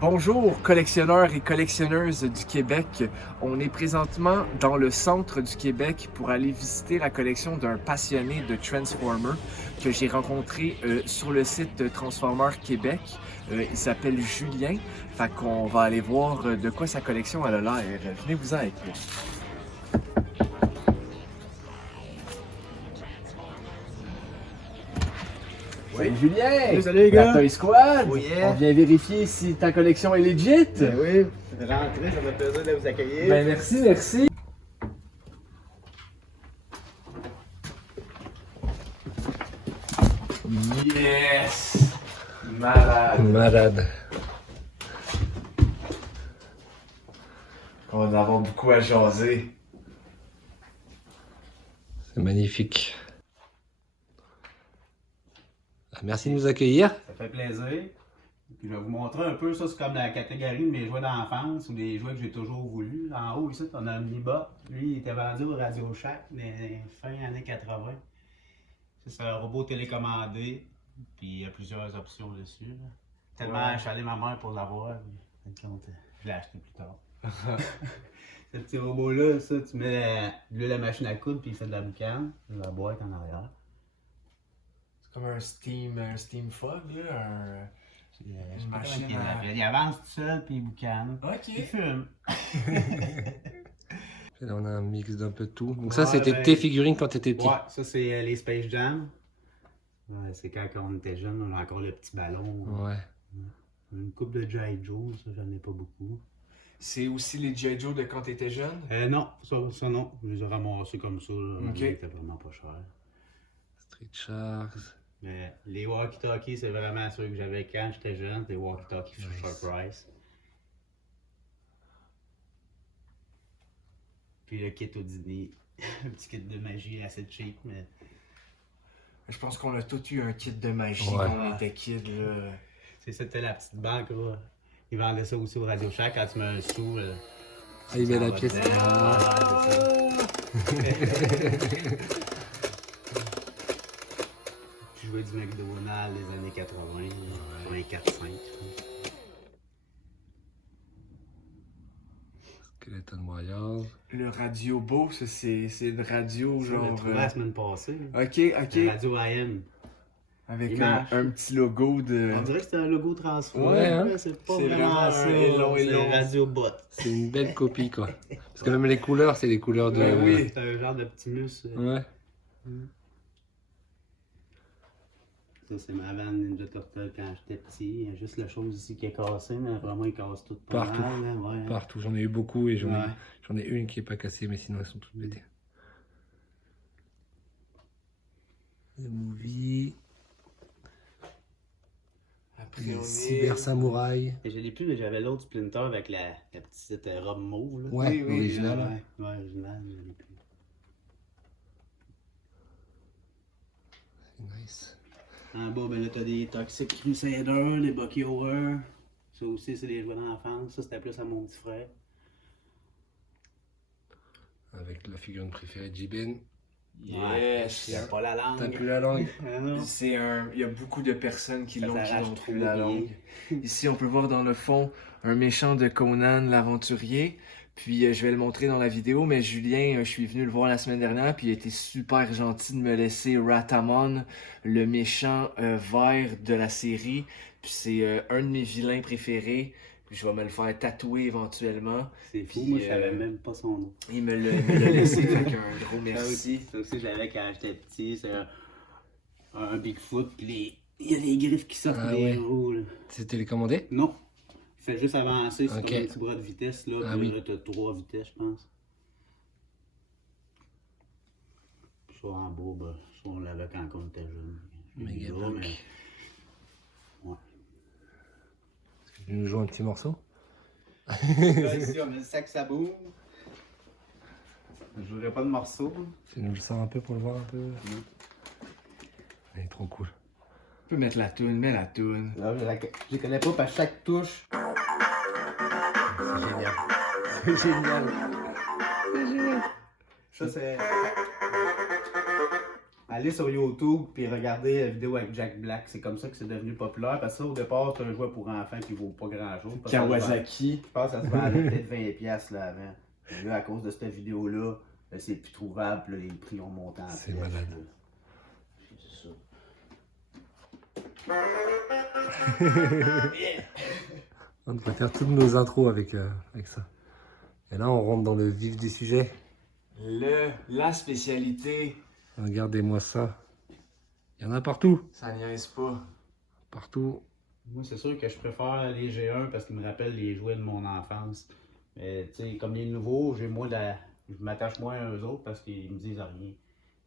Bonjour collectionneurs et collectionneuses du Québec. On est présentement dans le centre du Québec pour aller visiter la collection d'un passionné de Transformers que j'ai rencontré sur le site Transformers Québec. Il s'appelle Julien. Fait qu'on va aller voir de quoi sa collection a l'air. Venez-vous-en avec moi. Salut Julien! Salut les gars! La Toy Squad! Oh yeah. On vient vérifier si ta collection est legit! Ben oui, rentrez, ça me fait plaisir de vous accueillir. Ben merci! Yes! Malade! On va en avoir beaucoup à jaser. C'est magnifique. Merci de nous accueillir. Ça fait plaisir. Puis je vais vous montrer un peu, ça c'est comme la catégorie de mes jouets d'enfance ou des jouets que j'ai toujours voulu. En haut ici, on a un Mibot. Lui, il était vendu au Radio Shack fin années 80. C'est un robot télécommandé, puis il y a plusieurs options dessus. Là. Tellement je suis allé ma mère pour l'avoir, je l'ai acheté plus tard. Ce petit robot-là, ça, tu mets la machine à coudre puis il fait de la boucane. La boîte en arrière. C'est comme un steam fog, là, Une machine il avance tout seul puis il boucane. Ok. Il fume. Là, on a un mix d'un peu de tout. Donc ça, c'était tes figurines quand t'étais petit. Ouais, ça c'est les Space Jam. Ouais, c'est quand on était jeune, on a encore le petit ballon. Ouais. Une coupe de G.I. Joe, ça j'en ai pas beaucoup. C'est aussi les G.I. Joe de quand t'étais jeune? Non, ça non. Je les ai ramassés comme ça. Là. Ok. Ils étaient vraiment pas chers. Street Sharks. Mais les walkie-talkies, c'est vraiment ceux que j'avais quand j'étais jeune, des walkie-talkies Fisher Price. Puis le kit Houdini, un petit kit de magie assez cheap, mais... Je pense qu'on a tous eu un kit de magie Ouais. quand on était kid, là. C'était la petite banque, là. Ils vendaient ça aussi au Radio Shack quand tu mets un sou. Ah, il met la pièce. Ah, Je jouais du McDonald's les années 80, 84-5. Skeleton Warriors. Le Radio Beau, ça c'est une radio Je genre. l'ai trouvé la semaine passée. Ok. La Radio AM. Avec Il un marche. petit logo de. On dirait que c'était un logo transformé. Ouais, hein? C'est pas C'est vraiment vraiment long et c'est long. Radio Bot. C'est une belle copie, quoi. Parce que même les couleurs, c'est des couleurs de... Ouais, oui. C'est un genre d'Optimus. Ouais. Ça, c'est ma vanne Ninja Turtle quand j'étais petit. Il y a juste la chose ici qui est cassée, mais vraiment, ils cassent toutes pas Partout. mal, là, ouais. Partout. J'en ai eu beaucoup et j'en Ouais. ai une qui est pas cassée, mais sinon elles sont toutes pétées. The Movie. Après, Les on est. Cyber Samouraï. Et je l'ai plus, mais j'avais l'autre Splinter avec la petite robe mauve. Là. Ouais, oui, original. Ouais, original, je l'ai plus. C'est nice. En bas, ben là, t'as des Toxic Crusader, des Bucky Hour. Ça aussi, c'est des jouets d'enfance. Ça, c'était plus à mon petit frère. Avec la figurine préférée de J-Ben. Yes! Il a pas la langue. T'as plus la langue. Ah non. Il y a beaucoup de personnes qui Ça l'ont s'arrache trop plus la bien. langue. Ici, on peut voir dans le fond un méchant de Conan l'aventurier. Puis je vais le montrer dans la vidéo, mais Julien, je suis venu le voir la semaine dernière, puis il a été super gentil de me laisser Ratamon, le méchant vert de la série. Puis c'est un de mes vilains préférés. Puis je vais me le faire tatouer éventuellement. C'est fou, Puis, moi, je savais même pas son nom. Il me l'a laissé, fait qu'un gros merci. Ça aussi, je l'avais quand j'étais petit. C'est un Bigfoot, puis il y a des griffes qui sortent Ah des ouais. roues. Là. C'est télécommandé? Non. Il fait juste avancer, c'est Ok. comme un petit bras de vitesse. Là, Ah puis oui. là, t'as 3 vitesses, je pense. Ça en bas, ben, ça on l'avait quand on était jeune. Méga Là, bloc. mais... Ouais. Tu nous joues un petit morceau? Là, ici, on a le sac ça boum. Je jouerai pas de morceaux. Tu nous le sors un peu pour le voir un peu? Elle est trop cool. Tu peux mettre la toune, mets la toune. Là, je les connais pas par chaque touche. C'est génial. C'est génial. Ça, c'est. allez sur YouTube puis regardez la vidéo avec Jack Black. C'est comme ça que c'est devenu populaire. Parce que ça, au départ, c'est un jouet pour enfants qui vaut pas grand-chose. Kawasaki. Je pense que ça se vendait peut-être 20$ là avant. Mais là, à cause de cette vidéo-là, c'est plus trouvable. Puis là, les prix ont monté en C'est flèche, malade. là. C'est ça. On devrait faire toutes nos intros avec ça. Et là, on rentre dans le vif du sujet. La spécialité. Regardez-moi ça. Il y en a partout. Ça niaise pas. Partout. Moi, c'est sûr que je préfère les G1 parce qu'ils me rappellent les jouets de mon enfance. Mais tu sais, comme les nouveaux, je m'attache moins à eux autres parce qu'ils me disent rien.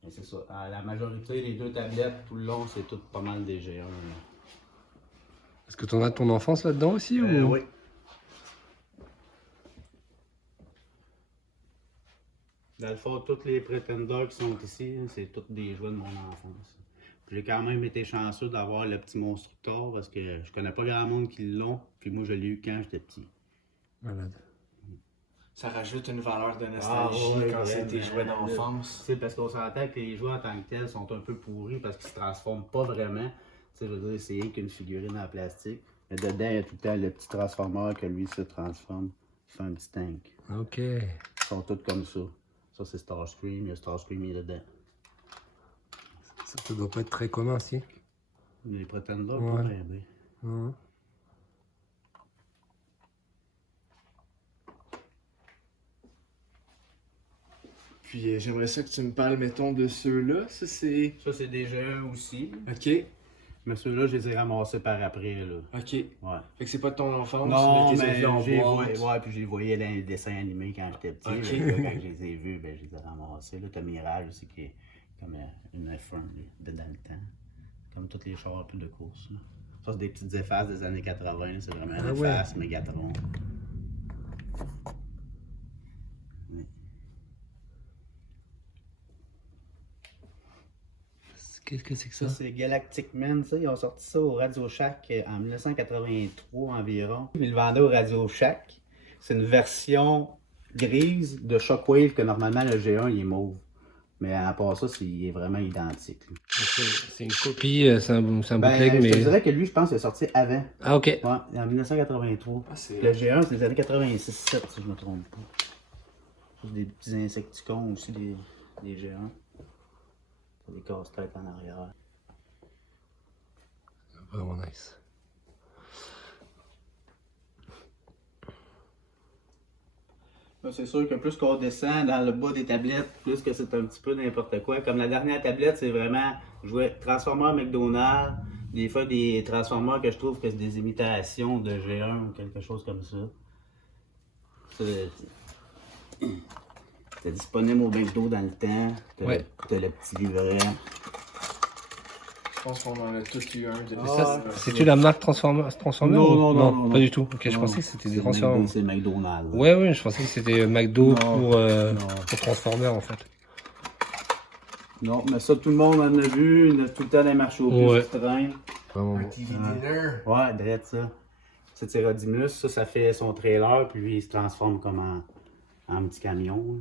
Mais c'est ça. La majorité, les 2 tablettes, tout le long, c'est tout pas mal des G1. Est-ce que tu en as ton enfance là-dedans aussi ou... Oui. Dans le fond, tous les Pretenders qui sont ici, c'est tous des jouets de mon enfance. Puis j'ai quand même été chanceux d'avoir le petit Monstructor parce que je connais pas grand monde qui l'ont. Puis moi, je l'ai eu quand j'étais petit. Malade. Ça rajoute une valeur de nostalgie ouais, quand c'est tes vraiment, jouets là. d'enfance. Tu sais, parce qu'on s'entend que les jouets en tant que tels sont un peu pourris parce qu'ils se transforment pas vraiment. Tu sais, je veux dire, c'est rien qu'une figurine en plastique. Mais dedans, il y a tout le temps le petit transformeur que lui se transforme. Il fait un petit tank. Ok. Ils sont tous comme ça. Ça, c'est Starscream. Il y a Starscream il est dedans. Ça doit pas être très commun, si. Les Pretenders, Ouais. pas bien, bien. Mhm. Puis j'aimerais ça que tu me parles, mettons, de ceux-là. Ça, c'est. Ça, c'est des jeux aussi. Ok. Mais ceux-là, je les ai ramassés par après, là. Ok. Ouais. Fait que c'est pas de ton enfance, Non, mais t'es mais vu en j'ai boîte. ouais, puis j'ai voyé les dessins animés quand j'étais petit. Ok. Là, quand je les ai vus, ben, je les ai ramassés. Là, t'as Mirage aussi qui est comme une F1 de dans le temps. Comme tous les chars un peu de course. Là. Ça, c'est des petites effaces des années 80. C'est vraiment Ah une ouais. efface, Megatron. Oui. Qu'est-ce que c'est que Ça, ça? c'est Galactic Man. Ça, ils ont sorti ça au Radio Shack en 1983 environ. Ils le vendaient au Radio Shack. C'est une version grise de Shockwave que normalement le G1 il est mauve. Mais à part ça, il est vraiment identique. Là. C'est une copie, c'est un bootleg, Je te mais... dirais que lui, je pense qu'il est sorti avant. Ah, ok. Ouais, en 1983. Ah, c'est. Le G1, c'est les années 86-7, si je ne me trompe pas. C'est des petits insecticons aussi, des G1. Des casse-têtes en arrière. Vraiment nice. C'est sûr que plus qu'on descend dans le bas des tablettes, plus que c'est un petit peu n'importe quoi. Comme la dernière tablette, c'est vraiment jouer Transformers McDonald's, des fois des Transformers que je trouve que c'est des imitations de G1 ou quelque chose comme ça. C'était disponible au McDo dans le temps. Ouais. T'as le petit livret. Je pense qu'on en a tous eu un de Ah, ça. C'est-tu la marque Transformers Non, non, pas non. du tout. Ok, je pensais que c'était des Transformers. C'est McDonald's. Ouais, ouais, je pensais que c'était McDo Non. pour Transformers en fait. Non, mais ça, tout le monde en a vu. Il y en a tout le temps dans les marchés aux puces qui traînent. Vraiment Un bon. TV dinner. Ouais, drette ça. Ça, c'est Rodimus. Ça fait son trailer. Puis lui, il se transforme comme en petit camion. Là.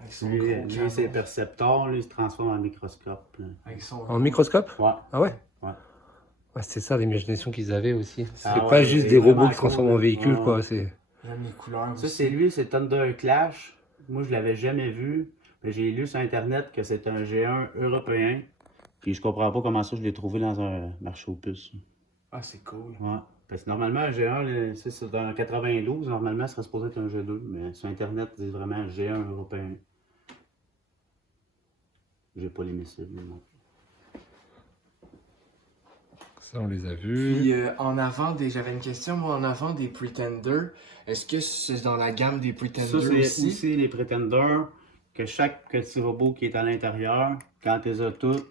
Avec son Lui, gros lui, canon. c'est Perceptor. Lui, il se transforme en microscope. Là. Avec son. En microscope? Ouais. Ah ouais? Ouais. Ouais, c'était ça l'imagination qu'ils avaient aussi. C'était Ah pas ouais, juste c'est des robots vraiment qui se transforment cool, en véhicules, ouais. quoi. C'est... J'aime les couleurs Ça, aussi. c'est lui, c'est Thunder Clash. Moi, je l'avais jamais vu. Mais j'ai lu sur Internet que c'est un G1 européen. Puis je comprends pas comment ça, je l'ai trouvé dans un marché aux puces. Ah, c'est cool. Ouais. Parce que normalement, un G1, là, c'est dans 92, normalement, ça serait supposé être un G2. Mais sur Internet, c'est vraiment un G1 européen. J'ai pas les missiles, non. Ça, on les a vus. Puis en avant des. J'avais une question, moi, en avant des Pretenders. Est-ce que c'est dans la gamme des Pretenders Ça, c'est aussi? aussi les Pretenders, que chaque petit robot qui est à l'intérieur, quand tu les as tous,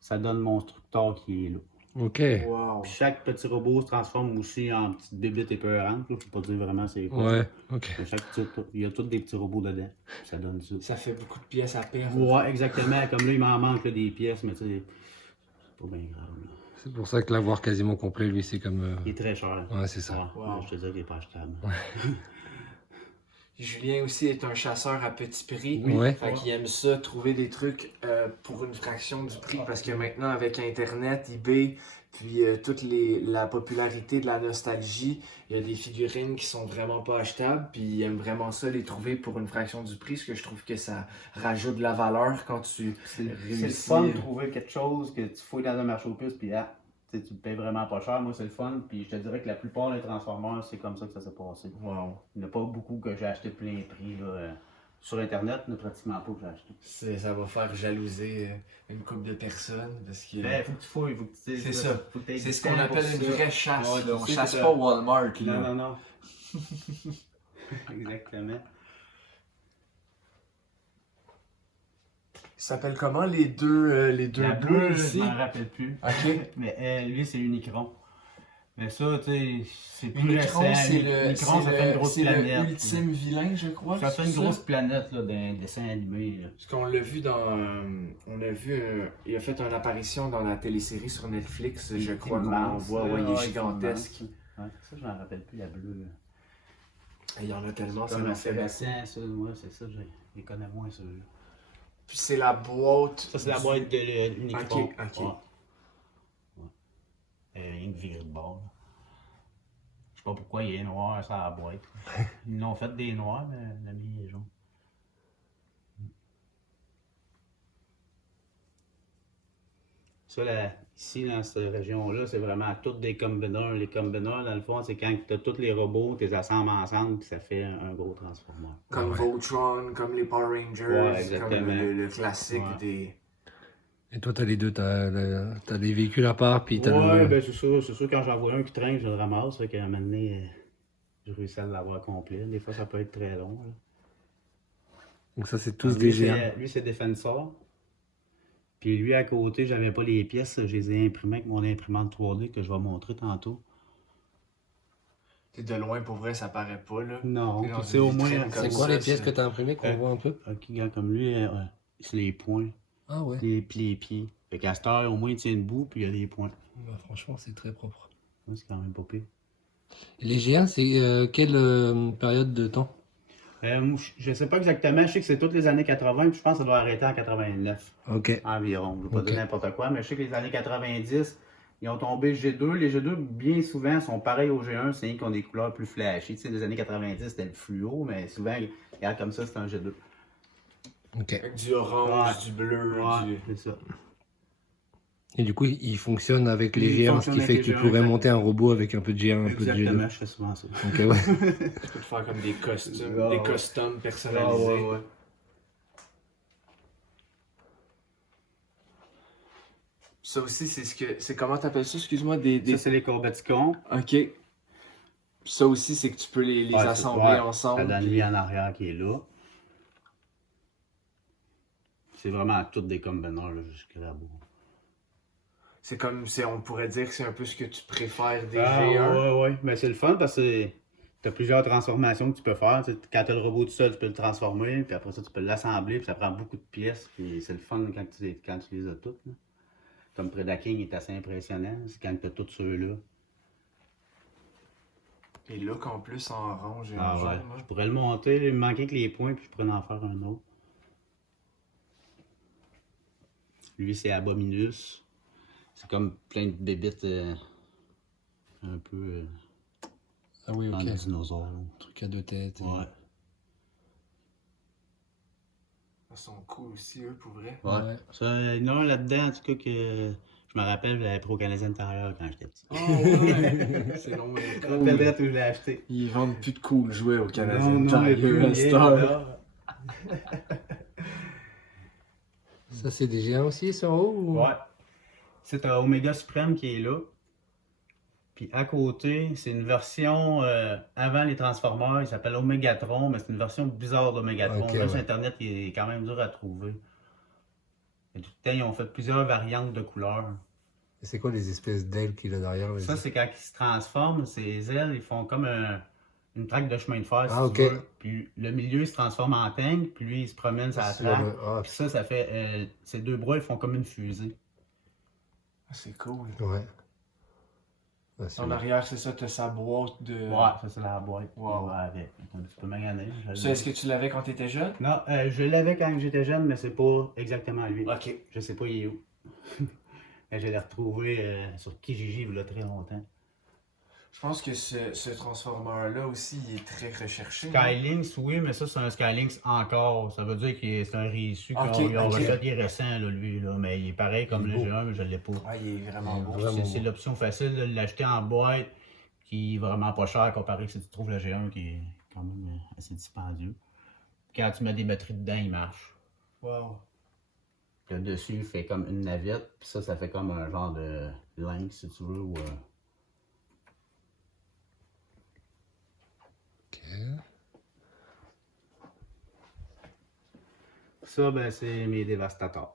ça donne Monstructor qui est là. Ok. Wow. Puis chaque petit robot se transforme aussi en petite bébite épeurante. Je ne peux pas dire vraiment c'est quoi. Ouais, ok. Mais il y a tous des petits robots dedans. Puis ça donne ça. Ça fait beaucoup de pièces à perdre. Ouais, exactement. Comme là, il m'en manque là, des pièces, mais tu sais, c'est pas bien grave. Là. C'est pour ça que l'avoir quasiment complet, lui, c'est comme... Il est très cher. Ouais, c'est ça. Ouais, Wow. je te dis qu'il n'est pas achetable. Puis Julien aussi est un chasseur à petit prix. Oui. Ouais. Fait qu'il aime ça, trouver des trucs pour une fraction du prix. Parce que maintenant, avec Internet, eBay, puis la popularité de la nostalgie, il y a des figurines qui sont vraiment pas achetables. Puis il aime vraiment ça, les trouver pour une fraction du prix. Parce que je trouve que ça rajoute de la valeur quand tu C'est le réussis. fun de trouver quelque chose que tu fouilles dans un marché aux puces, puis tu le payes vraiment pas cher. Moi, c'est le fun. Puis je te dirais que la plupart des Transformers, c'est comme ça que ça s'est passé. Wow. Il n'y en a pas beaucoup que j'ai acheté plein prix. Là. Sur Internet, il n'y en a pratiquement pas que j'ai acheté. Ça va faire jalouser une couple de personnes. Parce que Ben, faut que tu fouilles, faut que tu c'est ça. faut que t'aies c'est du ce qu'on temps appelle pour une ça. vraie chasse. Ouais, Là. On tu sais, chasse c'est pas Walmart. Là. Non, non, non. Exactement. Il s'appelle comment les deux La bleus bleue, je ici? m'en rappelle plus. Ok. Mais lui, c'est Unicron. Mais ça, tu sais, c'est plus Unicron, récent. c'est Unicron, ça fait une grosse c'est planète. le ultime vilain, je crois. Ça fait une c'est grosse planète là, d'un dessin animé. Là. Parce qu'on l'a vu on a vu, il a fait une apparition dans la télésérie sur Netflix, je crois qu'on voit, ouais, il est gigantesque. Ouais, ça, je m'en rappelle plus, la bleue. Il y en a tellement, ça Comme m'a un fait Sébastien, ça, moi, c'est ça, je les connais moins, ceux-là. Puis c'est la boîte. Ça, c'est la boîte de l'Unicron. Ok, ok. Ouais. Rien que viré de bord. Je sais pas pourquoi il est noir sur la boîte. Ils l'ont fait des noirs, mais la mienne est jaune. Ça, ici, dans cette région-là, c'est vraiment toutes des combineurs. Les combineurs, dans le fond, c'est quand tu as tous les robots, tu les assembles ensemble, puis ça fait un gros transformer. Comme Voltron, comme les Power Rangers, Ouais, exactement. comme le classique Ouais. des. Et toi, t'as les deux, t'as des véhicules à part, puis t'as Ouais, le... ben c'est sûr, quand j'en vois un qui traîne, je le ramasse, fait qu'à un moment donné, je réussis à l'avoir complet. Des fois, ça peut être très long. Là. Donc ça, c'est tous Lui, des géants. Lui, c'est Defensor. Puis lui, à côté, j'avais pas les pièces, je les ai imprimées avec mon imprimante 3D que je vais montrer tantôt. De loin, pour vrai, ça paraît pas, là. Non, T'es dans c'est une au moins... vitrine comme C'est quoi ça, les pièces ça. que t'as imprimées qu'on voit un peu? Ok, regarde, comme lui, c'est les points, Ah ouais. puis les pieds. Fait qu'à cette heure, au moins, il tient debout, puis il y a des points. Bah, franchement, c'est très propre. Ouais, c'est quand même pas pire. Et les géants, c'est quelle période de temps? Je sais pas exactement, je sais que c'est toutes les années 80, puis je pense que ça doit arrêter en 89 Ok. environ. Je ne vais pas Ok. dire n'importe quoi, mais je sais que les années 90, ils ont tombé G2. Les G2, bien souvent, sont pareils aux G1, c'est qu'ils ont des couleurs plus flashy. Tu sais, les années 90, c'était le fluo, mais souvent, regarde comme ça, c'est un G2. Ok. Avec du orange, Ouais. du bleu, Ouais, du. c'est ça. Et du coup, il fonctionne avec les Il géants, ce fonctionne qui fait avec que tu les pourrais géants, monter un robot avec un peu de géant, un peu de Exactement, G2. je fais souvent ça. Ok, ouais. Tu peux te faire comme des costumes, Ah, des ouais. customs Ah, personnalisés. ouais, ouais. Ça aussi, c'est ce que. C'est comment t'appelles ça, excuse-moi, Ça, c'est les Corbeticons. Ok. Ça aussi, c'est que tu peux les Ouais, assembler ouais, ensemble. t'as la puis- nuit en arrière qui est là. C'est vraiment toutes des combineurs là, jusqu'à là-bas. C'est comme, on pourrait dire que c'est un peu ce que tu préfères des Ah, G1. ouais. Mais c'est le fun parce que t'as plusieurs transformations que tu peux faire. Tu sais, quand t'as le robot tout seul, tu peux le transformer, puis après ça, tu peux l'assembler, puis ça prend beaucoup de pièces, puis c'est le fun quand tu les as toutes. Là. Comme Predaking est assez impressionnant, c'est quand t'as tous ceux-là. Et look en plus en orange et en Ah jaune. ouais. moi. Je pourrais le monter, il me manquait que les points, puis je pourrais en faire un autre. Lui, c'est Abominus. C'est comme plein de bébites un peu Ah oui, dans ok. les dinosaures. là. Truc à deux têtes. Ouais. Ils sont cool aussi, eux, pour vrai. Ouais. Ouais. Ça, il y en a un là-dedans, en tout cas, que je me rappelle, j'avais pris au Canadien intérieur quand j'étais petit. Oh ouais! C'est long, mais Je me rappellerais où je l'ai acheté. Ils vendent plus de cool jouets au Canada. Non, non, il y a plus rien là-bas. Ça, c'est des géants aussi, sur haut? Ou... Ouais. C'est un Omega Supreme qui est là. Puis à côté, c'est une version avant les Transformers, il s'appelle Omegatron, mais c'est une version bizarre d'Omegatron. Ok, Là, sur ouais. Internet, il est quand même dur à trouver. Et tout le temps, ils ont fait plusieurs variantes de couleurs. Et c'est quoi les espèces d'ailes qu'il a derrière? Ça, c'est quand ils se transforment, ces ailes, ils font comme une traque de chemin de fer, si Ah, tu ok. veux. Puis le milieu, il se transforme en tank, puis lui, il se promène sur la Sur traque. le- ah, Puis ça fait... ces deux bras, ils font comme une fusée. Ah, c'est cool. ouais. Ah, c'est En bien. arrière, c'est ça, t'as sa boîte de. Ouais, ça c'est la boîte. Wow. Ouais, avec. Un petit peu magané. Ça, est-ce que tu l'avais quand t'étais jeune? Non, je l'avais quand j'étais jeune, mais c'est pas exactement lui. Ok. Je sais pas il est où. Mais je l'ai retrouvé sur Kijiji il y a très longtemps. Je pense que ce transformeur-là aussi, il est très recherché. non? Skylynx, oui, mais ça c'est un Skylynx encore. Ça veut dire que c'est un réissu Ok, qu'ils ont ok. refait, il est récent, là, lui. Là, mais il est pareil comme Il est le beau. G1, mais je l'ai pas. Ah, il est vraiment Il est beau. vraiment C'est beau. l'option facile de l'acheter en boîte, qui est vraiment pas cher comparé que si tu trouves le G1 qui est quand même assez dispendieux. Quand tu mets des batteries dedans, il marche. Wow. Le dessus il fait comme une navette, puis ça fait comme un genre de lynx si tu veux. Ou, Ok. Ça, ben, c'est mes dévastateurs.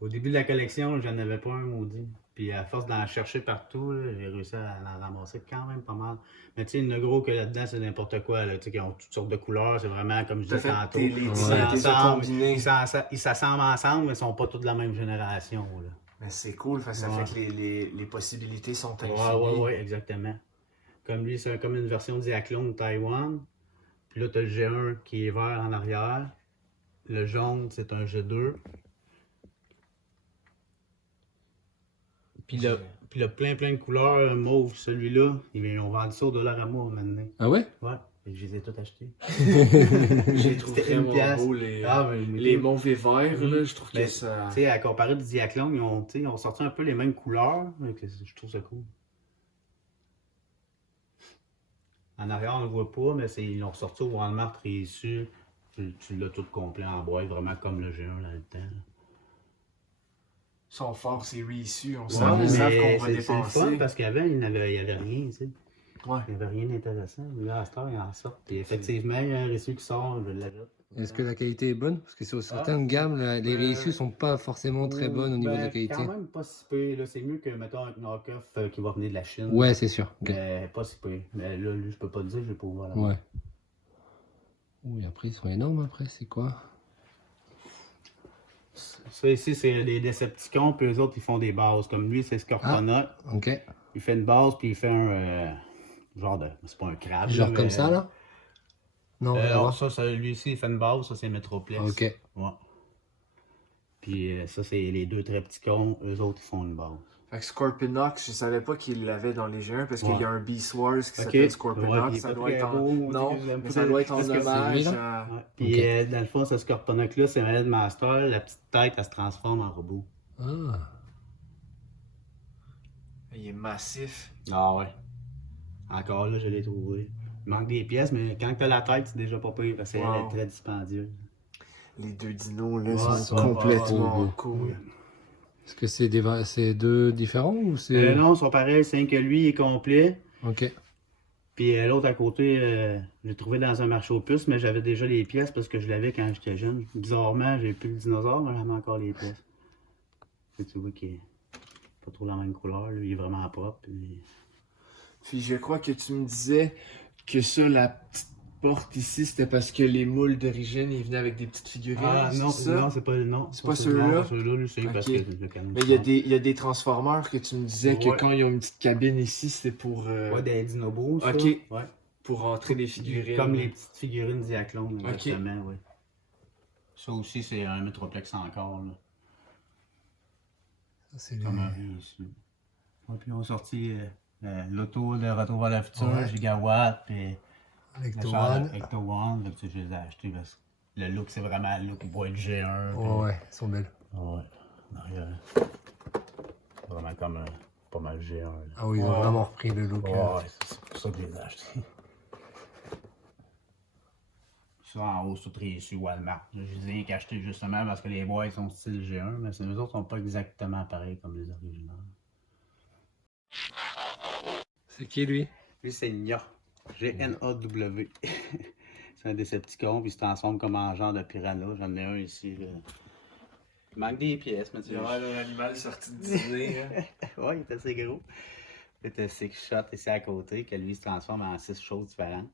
Au début de la collection, j'en avais pas un maudit. Puis à force d'en chercher partout, là, j'ai réussi à en ramasser quand même pas mal. Mais tu sais, il y en a gros que là-dedans, c'est n'importe quoi. Là, tu sais, qui ont toutes sortes de couleurs. C'est vraiment comme je T'as disais fait tantôt. les Ils tiens, t'es s'assemblent, combinés. ils s'assemblent ensemble, mais ils sont pas tous de la même génération. Là. Mais c'est cool, parce que ça Ouais. fait que les possibilités sont infinies. Ouais, exactement. Comme lui, c'est comme une version Diaclone de Taïwan. Puis là, tu as le G1 qui est vert en arrière. Le jaune, c'est un G2. Puis là, plein de couleurs mauve, celui-là. Ils ont vendu ça au $1 maintenant. Ah ouais? Ouais, et je les ai tous achetés. J'ai trouvé C'était une vraiment pièce. beau les, Ah, mais les mauves et verts, Mhm. là, je trouve Mais, que ça... Tu sais, à comparer du Diaclone, ils ont sorti un peu les mêmes couleurs. Donc, je trouve ça cool. En arrière, on ne le voit pas, mais ils l'ont sorti au Walmart réissu. Tu l'as tout complet en boîte, vraiment comme le G1 dans le temps. Ils sont forts, c'est reissu, on Ouais, savent mais qu'on va c'est le fun dépenser. parce qu'avant, il n'y avait rien, tu sais. Ouais. Il n'y avait rien d'intéressant. Là, à cette heure, il en sort. Puis effectivement, il y a un récit qui sort, je l'achète. Est-ce que la qualité est bonne? Parce que sur certaines gammes, les réissus sont pas forcément très bonnes au niveau de la qualité. Quand même pas si peu. Là, c'est mieux que, mettons, un knock-off qui va venir de la Chine. Ouais, c'est sûr. Ok. Mais pas si peu. Mais là, lui, je peux pas te dire, je vais pas ouvert la Ouais. Oui, après, ils sont énormes, après, c'est quoi? Ça ici, c'est des Decepticons, puis eux autres, ils font des bases. Comme lui, c'est Scorponok. Ok. Il fait une base, puis il fait un genre de. C'est pas un crabe. Genre là, comme mais- ça, là? Non, rien à non, voir. ça, lui ici, il fait une base, ça, c'est Metroplex. Ok. Ouais. Puis ça, c'est les deux très petits cons. Eux autres, ils font une base. Fait que Scorpionox, je savais pas qu'il l'avait dans les G1 parce qu'il y a un Beast Wars qui Ok. s'appelle Ouais, Scorpionox. puis il est Ça pas doit très être en... beau, Non, je l'aime mais pas ça doit être en parce que c'est hommage lui, à... Ouais. Puis Ok. dans le fond, ce Scorponok-là, c'est Malade Master. La petite tête, elle se transforme en robot. Ah. Il est massif. Ah ouais. Encore là, je l'ai trouvé. Il manque des pièces, mais quand t'as la tête, c'est déjà pas pire parce qu'elle Wow. est très dispendieuse. Les deux dinos, là, Ouais, sont ouais, complètement ouais. cool. Est-ce que c'est deux différents ou c'est... Non, ils sont pareils, c'est que lui il est complet. Ok. Puis l'autre à côté, j'ai trouvé dans un marché aux puces, mais j'avais déjà les pièces parce que je l'avais quand j'étais jeune. Bizarrement, j'ai plus le dinosaure, mais j'avais encore les pièces. Tu vois qu'il est pas trop la même couleur, lui, il est vraiment propre. Puis je crois que tu me disais que ça, la petite porte ici, c'était parce que les moules d'origine, ils venaient avec des petites figurines. Ah c'est non, ça? non, c'est pas non. C'est pas ceux-là? Ceux-là, lui, c'est parce Ok. que le canon. Mais il y a des transformeurs que tu me disais que Ouais. quand ils ont une petite cabine ici, c'était pour, Ouais, des dinobos, ça. Ok. Ouais. pour rentrer des figurines. Comme les petites figurines Diaclone, Ok. exactement, oui. Ça aussi, c'est un Metroplex encore, là. Ça, c'est Comme un vieux ici. Ouais, puis on a sorti l'auto de Retour vers le futur, Ouais. Gigawatt, puis Ecto le char One. Ecto One, là, tu sais, je les ai achetés parce que le look, c'est vraiment le look boîte G1. puis- Ouais, ils sont belles. Ouais. Derrière. Vraiment comme pas mal G1. Là. Ah oui, ils ont Ouais. vraiment repris le look. Ouais, c'est pour ça que je les ai achetés. Ça en haut, c'est tout réussi Walmart. Je les ai qu'achetés justement parce que les boîtes sont style G1, mais les autres sont pas exactement pareils comme les originales. C'est qui, lui? Lui, c'est Nya. G-N-A-W. C'est un Decepticon, puis il se transforme comme en genre de piranha. J'en ai un ici. Là. Il manque des pièces, mais tu Il y a un animal sorti de Disney. Hein. Ouais, il est assez gros. Puis t'as Six Shot ici à côté, que lui se transforme en 6 choses différentes.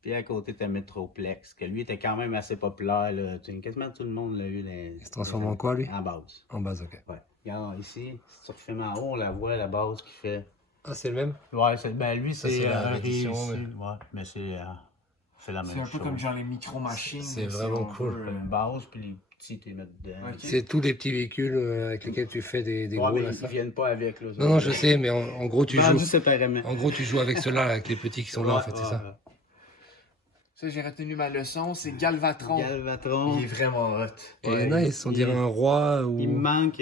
Puis à côté, t'as Metroplex, que lui était quand même assez populaire. Là. Quasiment tout le monde l'a eu. Il se transforme en quoi, lui? En base. En base, ok. Ouais. Regarde, ici, si tu refilmes en haut, on la voit, la base qui fait. Ah, c'est le même? Ouais, ben lui, Ça, c'est c'est la un réédition, réissu. Ouais, mais c'est la C'est même un peu chose. comme genre les micro-machines. C'est si vraiment on cool. veut, Comme une base, puis les petits, tu les mets dedans. Ok. C'est tous les petits véhicules avec lesquels tu fais des Ouais, gros, mais là, ils ça? viennent pas avec, là. Non, non, je sais, mais en gros, tu joues. Vendus séparément. En gros, tu joues avec ceux-là, avec les petits qui sont là, en fait, c'est ça? Ça, j'ai retenu ma leçon, c'est Galvatron. Galvatron. Il est vraiment hot. Et il y en a, ils sont dirait un roi ou. Il me manque,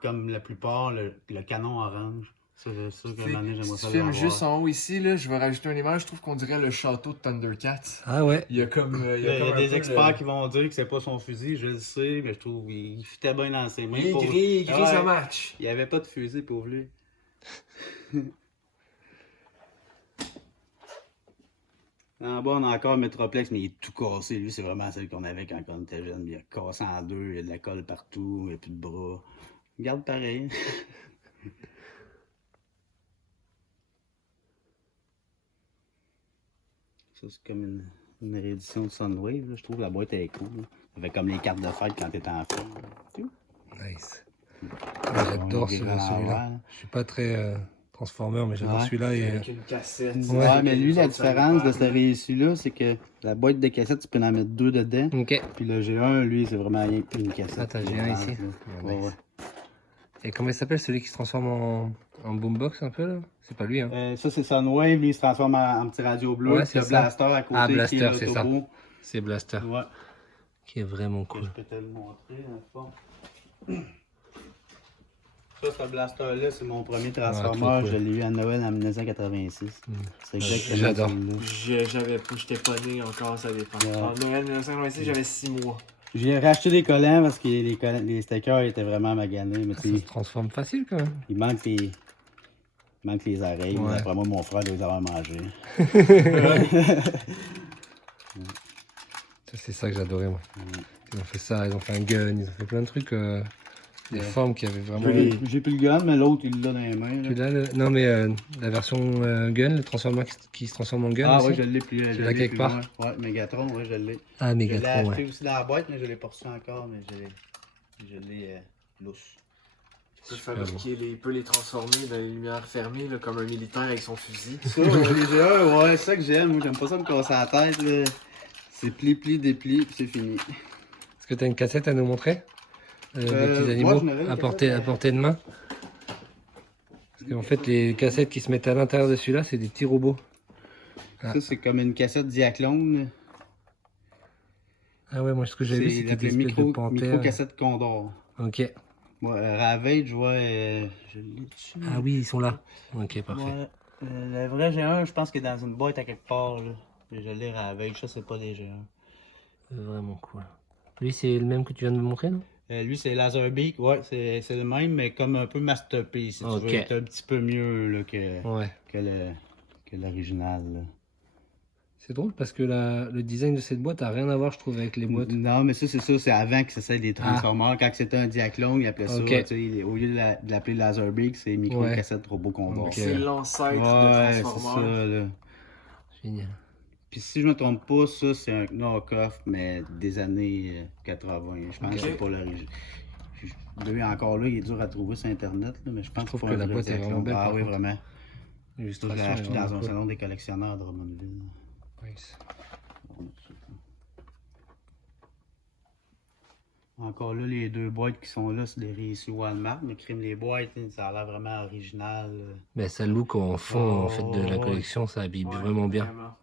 comme la plupart, le canon orange. Ça, c'est sûr qu'à un moment donné, j'aimerais Si ça tu filmes l'avoir. juste en haut ici, là, je vais rajouter une image, je trouve qu'on dirait le château de Thundercats. Ah ouais? Il y a comme. Il y a, comme un des peu experts qui vont dire que c'est pas son fusil, je le sais, mais je trouve qu'il fitait bien dans ses mains. Il est pauvre. gris, Ouais, ça match. Il n'y avait pas de fusil pour lui. En bas, on a encore Metroplex, mais il est tout cassé. Lui, c'est vraiment celle qu'on avait quand on était jeune. Il a cassé en deux, il y a de la colle partout, il n'y a plus de bras. Regarde pareil. Ça, c'est comme une réédition de Sunwave. Là. Je trouve la boîte est cool. Là. Ça fait comme les cartes de fête quand t'es enfant. Nice. Ah, j'adore celui-là. Je suis pas très Transformer, mais j'adore Ouais. celui-là. Et... Avec une cassette. Ouais, mais lui, la différence de cette réussite-là, c'est que la boîte de cassette, tu peux en mettre deux dedans. Ok. Puis le G1, lui, c'est vraiment rien qu'une cassette. Ah, t'as le G1 ici. Là. Ouais, Ouais, nice. ouais. Et comment il s'appelle celui qui se transforme en boombox un peu là? C'est pas lui, hein? Ça, c'est Sunwave. Lui, il se transforme en petit radio bleu. Ouais, Puis c'est le ça. Blaster à côté. Ah, qui est Blaster, c'est ça. l'autobo. C'est Blaster. Ouais. Qui est vraiment Que cool. je peux te le montrer, dans le fond. Ça, ce Blaster-là, c'est mon premier Transformer. trop cool. Je l'ai eu à Noël en 1986. C'est exactement J'adore. J'avais pas, j'étais pas né encore, ça dépend. Ouais. En Noël 1986, j'avais 6 mois. J'ai racheté des collants parce que les stickers étaient vraiment maganés. Mais Ça tu se sais, transforme facile quand même. il manque les oreilles. Ouais. Mais D'après moi, mon frère doit les avoir mangées. C'est ça que j'adorais moi. Ils ont fait ça, ils ont fait un gun, ils ont fait plein de trucs. Des formes qui avaient vraiment. J'ai plus le gun, mais l'autre, il l'a dans les mains. Tu Là. l'as le... Non mais la version gun, le Transformer qui se transforme en gun Ah aussi. ouais, je l'ai plus. Tu l'as quelque part? Ouais, Megatron, ouais, je l'ai. Ah, Je l'ai Megatron, acheté ouais. aussi dans la boîte, mais je l'ai pas reçu encore. Mais je l'ai lousse. Tu peux fabriquer il peut les transformer dans les lumières fermées, là, comme un militaire avec son fusil. Ça, les G1, ouais, c'est ça que j'aime. Moi, j'aime pas ça me casser la tête. Là. C'est pli, dépli, puis c'est fini. Est-ce que tu as une cassette à nous montrer? Des petits moi, animaux j'en avais une à portée cassette, de main? Parce qu'en fait, les cassettes qui se mettent à l'intérieur de celui-là, c'est des petits robots. Ah. Ça, c'est comme une cassette Diaclone. Ah ouais, moi ce que j'avais vu, C'est c'était des l'appelé espèces de panthères. micro-cassette Condor. Ok. Moi, Ravage, je vois, je l'ai dessus. Ah oui, ils sont là. Ok, parfait. Ouais. Le vrai G1, je pense qu'il est dans une boîte à quelque part. Là. Mais je l'ai Ravage, ça, c'est pas des G1. Vraiment cool. Lui, c'est le même que tu viens de me montrer, non? Lui, c'est Laserbeak, ouais, c'est le même, mais comme un peu masterpiece, si Ok. tu veux. C'est un petit peu mieux là, Ouais. que l'original. là. C'est drôle parce que le design de cette boîte a rien à voir, je trouve, avec les boîtes. Non, mais ça, c'est ça, c'est avant que ça soit des Transformers. Quand c'était un Diaclone, ils appelaient ça, Ok. tu sais, au lieu de l'appeler Laserbeak, c'est micro-cassette robot Condor. Ok. C'est l'ancêtre Ouais, de c'est Transformers. ça, là. Génial. Puis si je me trompe pas, ça, c'est un knock-off, mais des années 80. Je pense que c'est pas l'origine. Lui, encore là, il est dur à trouver sur Internet, là, mais je pense trouve pas que un la vrai boîte est Diaclone. vraiment belle, Ah par oui, contre. vraiment. Ça, je L'illustration l'ai est acheté vraiment dans un cool. salon des collectionneurs de Drummondville. Nice. Encore là, les deux boîtes qui sont là, c'est des réissues Walmart, mais crime les boîtes, ça a l'air vraiment original. Mais ça look en fond, en fait, de la ouais. collection, ça habille Ouais, vraiment bien. vraiment.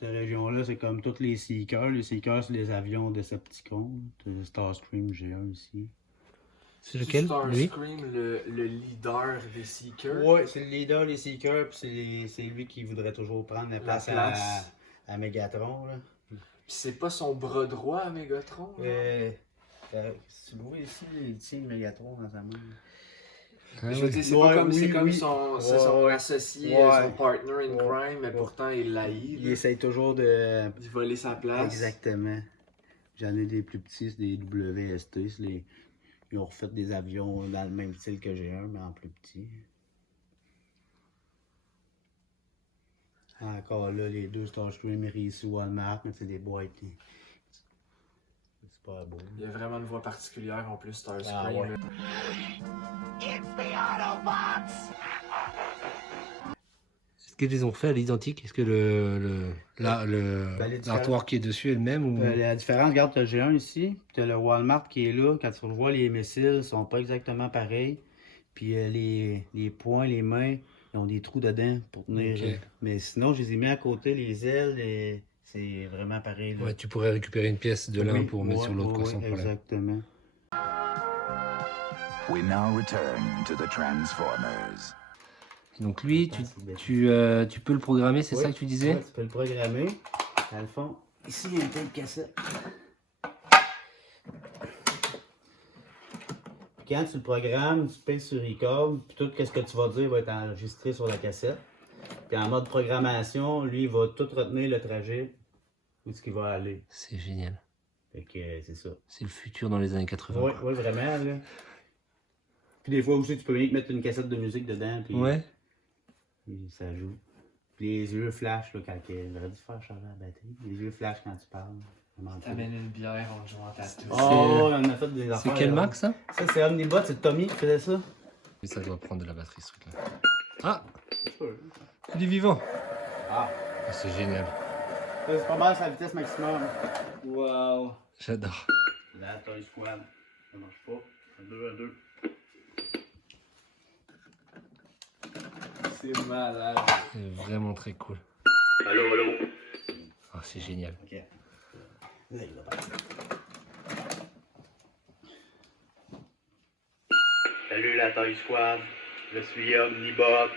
Cette région-là, c'est comme tous les Seekers. Les Seekers, c'est les avions Decepticons. T'as le Starscream G1 ici. C'est lequel, lui? Starscream, le leader des Seekers. Ouais, c'est le leader des Seekers, puis c'est lui qui voudrait toujours prendre la place, à Megatron. Là. Puis c'est pas son bras droit à Megatron. là? Si vous voyez ici, il tient le Megatron dans sa main. Ah Je veux ouais. dire, c'est Ouais, pas comme, oui, c'est comme oui. son, c'est Ouais, son ouais. associé, Ouais. son partner in Ouais. crime, mais Ouais. pourtant il l'haït. Il essaye toujours de... voler sa place. Exactement. J'en ai des plus petits, c'est des WST. Ils ont refait des avions dans le même style que j'ai un, mais en plus petit. Encore là, les deux Starscream ici Walmart, mais c'est des boîtes. C'est pas beau. Il y a vraiment une voix particulière en plus, Starscream. Ah ouais. Est-ce qu'ils les ont fait à l'identique? Est-ce que l'artwork qui est dessus est le même ou... La différence, regarde, tu as le G1 ici, puis tu as le Walmart qui est là. Quand tu le vois, les missiles sont pas exactement pareils. Puis les poings, les mains, ils ont des trous dedans pour tenir. Ok. Mais sinon, je les ai mis à côté, les ailes, et c'est vraiment pareil. Là. Ouais, tu pourrais récupérer une pièce de l'un Oui, pour mettre ouais, sur l'autre ouais, quoi, sans ouais, problème. exactement. We now return to the Transformers. Donc lui, tu peux le programmer, c'est ça que tu disais? Ouais, tu peux le programmer. Dans le fond, ici, il y a un tape cassette. Quand tu le programmes, tu pèses sur record, puis tout ce que tu vas dire va être enregistré sur la cassette. Puis en mode programmation, lui, il va tout retenir le trajet où est-ce qu'il va aller. C'est génial. Fait que c'est ça. C'est le futur dans les années 80. Oui, quoi. ouais, vraiment, là. Puis des fois aussi, tu peux même mettre une cassette de musique dedans, puis Ouais. ça joue. Puis les yeux flash, là, quand j'aurais dû faire charger la batterie. Les yeux flash quand tu parles. T'amènes une bière en jouant à tous. Oh, on a fait des affaires. C'est quelle là. marque ça? Ça, c'est Omnibot, c'est Tommy qui faisait ça. Mais ça doit prendre de la batterie ce truc-là. Ah! Il est vivant! Ah, Ah, c'est génial. c'est pas mal sa vitesse maximum. Wow. J'adore. La Toy Squad. Ça marche pas. 2 à 2. C'est malade. C'est vraiment très cool. Allô, allô. Ah, c'est génial. Ok. Là, il va partir. Salut la Toy Squad. Je suis Omnibot.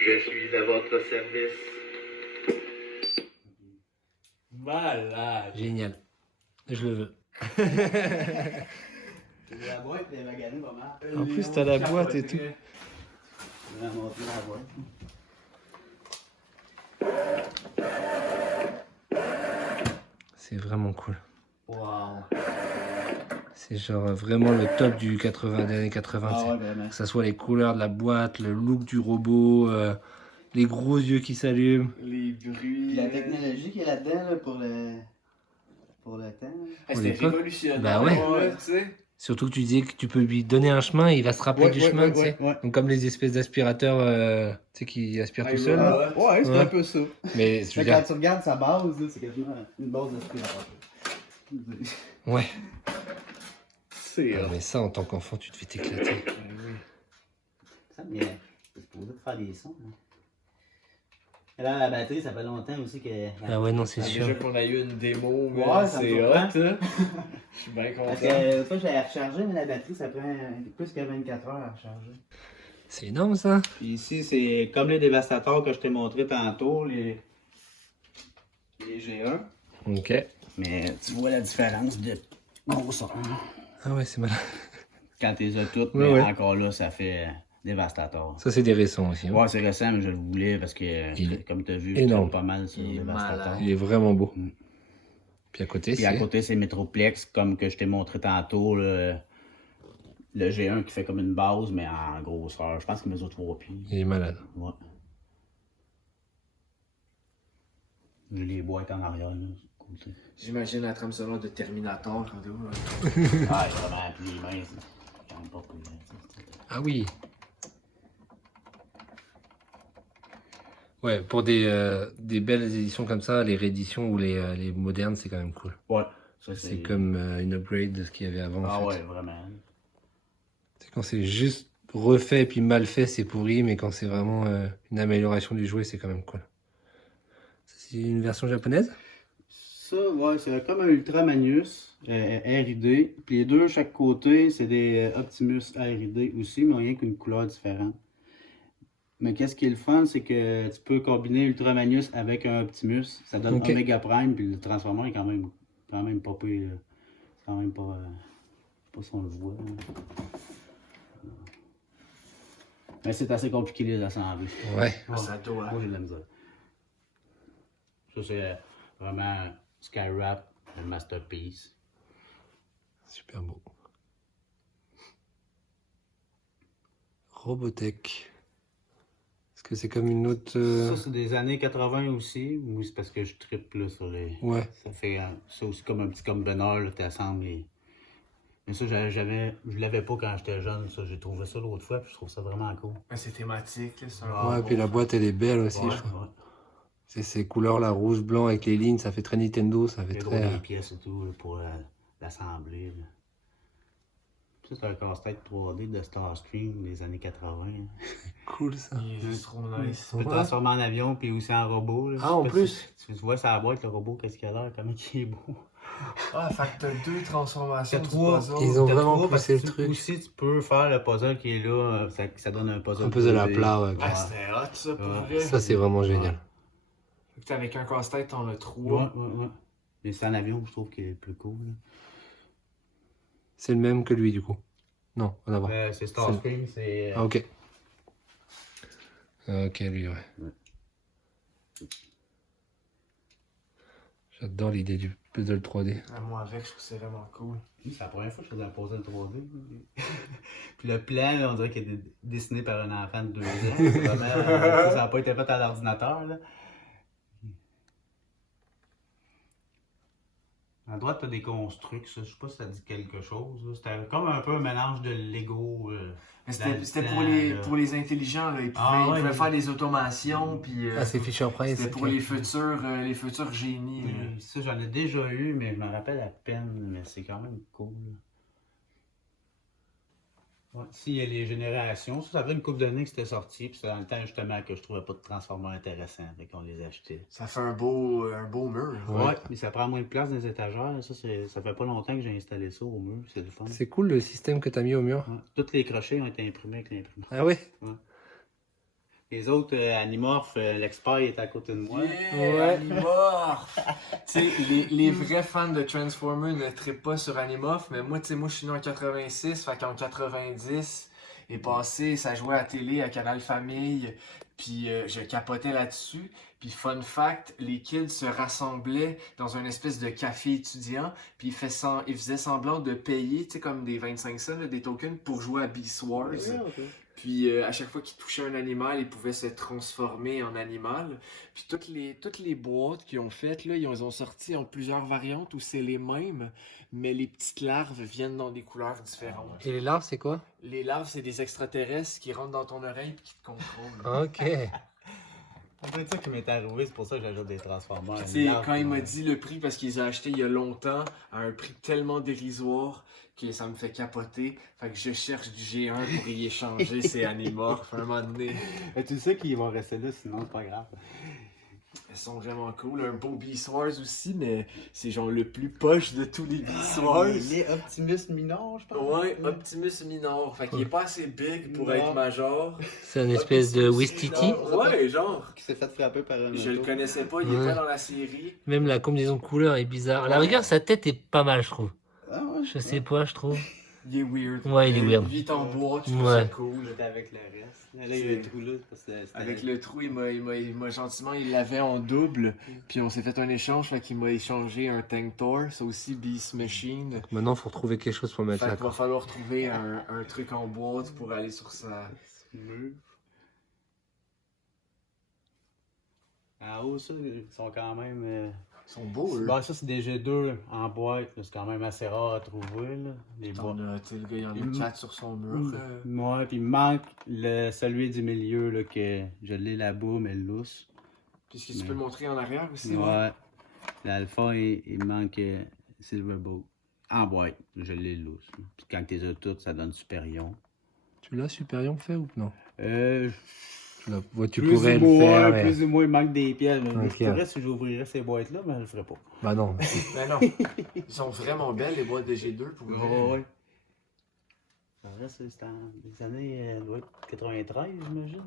Je suis à votre service. Malade. Génial. Je le veux. La boîte est maganée pas mal. En plus, t'as la boîte et tout. Je vais montrer la boîte. C'est vraiment cool. Wow. C'est genre vraiment le top du 80, des années 80. Ah tu sais. ouais, vraiment. Que ça soit les couleurs de la boîte, le look du robot, les gros yeux qui s'allument. Les bruits. Puis la technologie qui est là-dedans là, pour le temps. là. Ah, Pour c'était l'époque. révolutionnaire. Bah ouais. là, tu sais. Surtout que tu disais que tu peux lui donner un chemin et il va se rappeler du chemin, tu sais. ouais. Donc comme les espèces d'aspirateurs tu sais, qui aspirent tout Ah, seuls. là. Ouais, c'est Ouais. un peu ça. Mais je veux Mais quand dire, tu regardes sa base, là, c'est quasiment une base d'aspirateur. ouais. C'est Ah, mais ça, en tant qu'enfant, tu devais t'éclater. Ça me c'est supposé faire des sons. Hein. Et là, la batterie, ça fait longtemps aussi que. Ah ouais, non, c'est sûr. Déjà qu'on a eu une démo, mais Ouais, ça me c'est hot. surprend. Hein. Je suis bien Parce content. que une fois, je l'ai rechargé, mais la batterie, ça prend plus que 24 heures à recharger. C'est énorme, ça. Puis ici, c'est comme les dévastateurs que je t'ai montré tantôt, les G1. Ok. Mais tu vois la différence de grosseur. Ah ouais, c'est malin. Quand tu les as toutes, Ouais, mais ouais. encore là, ça fait dévastateur. Ça, c'est des récents aussi. Hein. Ouais, c'est récent, mais je le voulais parce que, Il est comme tu as vu, énorme. je traîne pas mal sur Il est dévastateur. malade. Il est vraiment beau. Mm. Puis à côté, Puis à c'est... côté, c'est Metroplex, comme que je t'ai montré tantôt, le G1 qui fait comme une base, mais en grosseur. Je pense qu'il mesure 3 pieds. Il est malade. Ouais. J'ai les boîtes en arrière, là. Côté. J'imagine la trame sonore de Terminator. Quand même. Ah, il est vraiment plus mince. J'en ai pas plus mince. Ah oui. Ouais, pour des belles éditions comme ça, les rééditions ou les modernes, c'est quand même cool. Ouais, ça C'est comme une upgrade de ce qu'il y avait avant. Ah en fait. ouais, vraiment. C'est quand c'est juste refait et puis mal fait, c'est pourri, mais quand c'est vraiment une amélioration du jouet, c'est quand même cool. C'est une version japonaise? Ça, ouais, c'est comme un Ultra Magnus RID. Puis les deux, chaque côté, c'est des Optimus RID aussi, mais rien qu'une couleur différente. Mais qu'est-ce qui est le fun, c'est que tu peux combiner Ultra Magnus avec un Optimus. Ça donne Ok. Omega Prime, puis le Transformer est quand même pas pire. C'est quand même pas si on le voit. Hein. Mais c'est assez compliqué les assembler. Ouais. Ça doit. Moi, j'ai de la misère. Ça, c'est vraiment Skywrap, le Masterpiece. Super beau. Robotech. Est-ce que c'est comme une autre... Ça, c'est des années 80 aussi. Moi, c'est parce que je trippe là, sur les. Ouais. Ça fait ça aussi comme un petit combineur, là, t'assembles les. Mais ça, je l'avais pas quand j'étais jeune, ça. J'ai trouvé ça l'autre fois, puis je trouve ça vraiment cool. C'est thématique, là, c'est Ouais, puis la boîte, elle est belle aussi, Ouais, je trouve. ouais. C'est ces couleurs là, rouge, blanc, avec les lignes, ça fait très Nintendo, ça fait Les gros très... des pièces et tout là, pour l'assembler. Là. Ça, c'est un casse-tête 3D de Starscream des années 80. Cool, ça. Il est juste trop nice. Tu peux le transformer en avion puis aussi en robot. Là. Ah, en Je sais pas plus? si tu vois ça la boîte, le robot, qu'est-ce qu'il a l'air, comment il est beau. Ah, fait que t'as 2 transformations. T'as du 3. puzzle. Ils ont T'as vraiment 3 parce poussé que le truc. Aussi, tu peux faire le puzzle qui est là, ça donne un puzzle. Un puzzle à 2D. plat, ouais. Ah, c'était hot, ça, pour Ouais. vrai. Ça, c'est vraiment génial. Fait que avec un casse-tête, t'en as 3. Ouais. Mais c'est en avion, je trouve qu'il est plus cool. Là. C'est le même que lui, du coup. Non, on va voir. C'est Starscream, c'est. Ah, ok. Ok, lui, ouais. J'adore l'idée du puzzle 3D. Moi, avec, je trouve que c'est vraiment cool. C'est la première fois que je faisais un puzzle 3D. Puis le plan, là, on dirait qu'il est dessiné par un enfant de 2 ans. C'est vraiment, ça n'a pas été fait à l'ordinateur. Là. À droite, tu as des constructs, ça. Je sais pas si ça dit quelque chose. là. C'était comme un peu un mélange de Lego. Mais dans le c'était plan, pour les intelligents, là. Ils pouvaient, Ah, ouais, ils pouvaient mais- faire des automations, puis Ah, c'est Fisher Price. c'était pour ok. les futurs génies. là. Ça, j'en ai déjà eu, mais je me rappelle à peine. Mais c'est quand même cool. Ouais, ici, il y a les générations. Ça fait une couple d'années que c'était sorti. Puis c'est dans le temps, justement, que je trouvais pas de transformers intéressants. Fait qu'on les achetait. Ça fait un beau mur. Ouais, mais ça prend moins de place dans les étagères. Ça fait pas longtemps que j'ai installé ça au mur. C'est le fun. C'est cool le système que t'as mis au mur. Ouais. Tous les crochets ont été imprimés avec l'imprimante. Ah ouais? Les autres, Animorph, l'expert il est à côté de moi. Yeah, Animorph! Tu sais, les vrais fans de Transformers ne trippent pas sur Animorph, mais moi, tu sais, moi, je suis né en 86, fait qu'en 90, et passé, ça jouait à la télé, à Canal Famille, puis je capotais là-dessus. Puis fun fact, les kids se rassemblaient dans une espèce de café étudiant, puis ils faisaient semblant de payer, tu sais, comme des 25 cents, là, des tokens, pour jouer à Beast Wars. Puis à chaque fois qu'ils touchaient un animal, ils pouvaient se transformer en animal. Puis toutes les boîtes qu'ils ont faites, là, ils ont sorti en plusieurs variantes où c'est les mêmes, mais les petites larves viennent dans des couleurs différentes. Et les larves, c'est quoi? Les larves, c'est des extraterrestres qui rentrent dans ton oreille et qui te contrôlent. Ok. On dirait ça qui m'est arrivé, c'est pour ça que j'ajoute des transformers. Tu sais, quand il m'a dit le prix, parce qu'ils les ont achetés il y a longtemps, à un prix tellement dérisoire, que ça me fait capoter. Fait que je cherche du G1 pour y échanger ces Animorph à un moment donné. Mais tu sais qu'ils vont rester là, sinon c'est pas grave. Elles sont vraiment cool. Un beau Beast Wars aussi, mais c'est genre le plus poche de tous les Beast Wars. Les Optimus Minor, je pense. Ouais, Optimus Minor. Fait qu'il est pas assez big pour Non. être Major. C'est une espèce de Optimus Wistiti. Minor. Ouais, genre. Qui s'est fait frapper par un Je le connaissais pas, il est Ouais. pas dans la série. Même la combinaison de couleurs est bizarre. À la rigueur, sa tête est pas mal, je trouve. Ah ouais? Je sais pas, je trouve. Il est weird. Ouais, il est weird. Il est en bois, je trouve Ouais. ça cool. J'étais avec le reste. Là, il y a un trou là. Parce que c'était- Avec le trou, il m'a gentiment, il l'avait en double. Puis on s'est fait un échange, fait qu'il m'a échangé un Tank Thor, ça aussi Beast Machine. Maintenant, faut retrouver quelque chose pour mettre Fait là. qu'il va falloir trouver un truc en boîte pour aller sur sa. mur. En haut, ça, ils sont quand même. Ils sont beaux, eux. Bah, ça, c'est des G2 en boîte. là. C'est quand même assez rare à trouver. Là. Les boîtes. Tu sais, le gars, il y en a 4 sur son mur. Ouais, puis il manque celui du milieu là, que je l'ai là-bas, mais lousse. Puis est-ce que tu peux le montrer en arrière aussi? Ouais. L'alpha, il manque Silverbolt. En boîte, je l'ai lousse. Puis quand tu les as toutes, ça donne Superion. Tu l'as Superion fait ou non? Tu Plus pourrais ou le moins, faire. mais- plus ou moins, il manque des pièces. Mais Ok. je pourrais si j'ouvrirais ces boîtes-là, mais je le ferais pas. Bah non. Ben non. Ils sont vraiment belles, les boîtes de G2 pour vrai. Ouais. Ça reste, c'est en des années, doit être 93, j'imagine.